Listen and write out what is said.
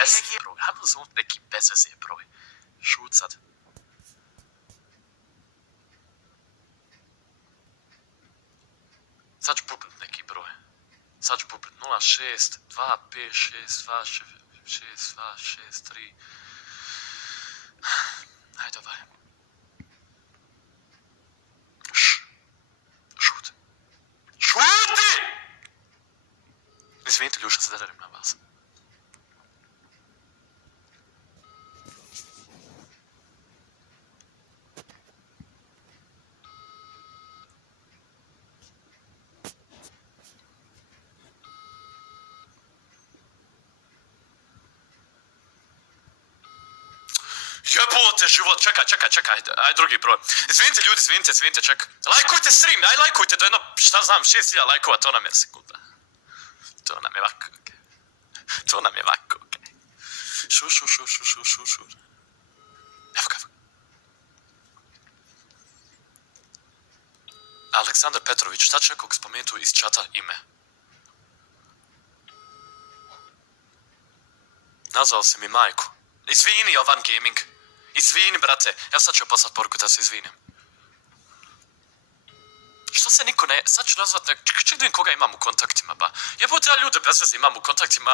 bez broj. Hajmo zvonit neki bezveze broj. Šut sad. Sad ću bubnut neki broj. Sad ću bubnut 06 2 5 6 2 6 2 6 3. Hajde ovaj. Šut. Šuti! Izvinite ljuša se derim na vas. Jebote život, čekaj, aj drugi broj. Izvinite ljudi, izvinite, čekaj. Lajkujte stream, aj lajkujte do jedno, šta znam, 6000 lajkova, to nam je sekunda. To nam je ovako, okej. To nam je ovako, okej. Šu. Evo ga. Aleksandar Petrović, šta će nekog spomenuti iz čata ime? Nazvao si mi majku. Izvini, Jovan Gaming. Izvini, brate. Ja sad ću poslat poruku da se izvinim. Što se niko ne... Sad ću nazvat nek... Ček da vidim koga imam u kontaktima, ba. Jebote, ja ljude bez veze imam u kontaktima,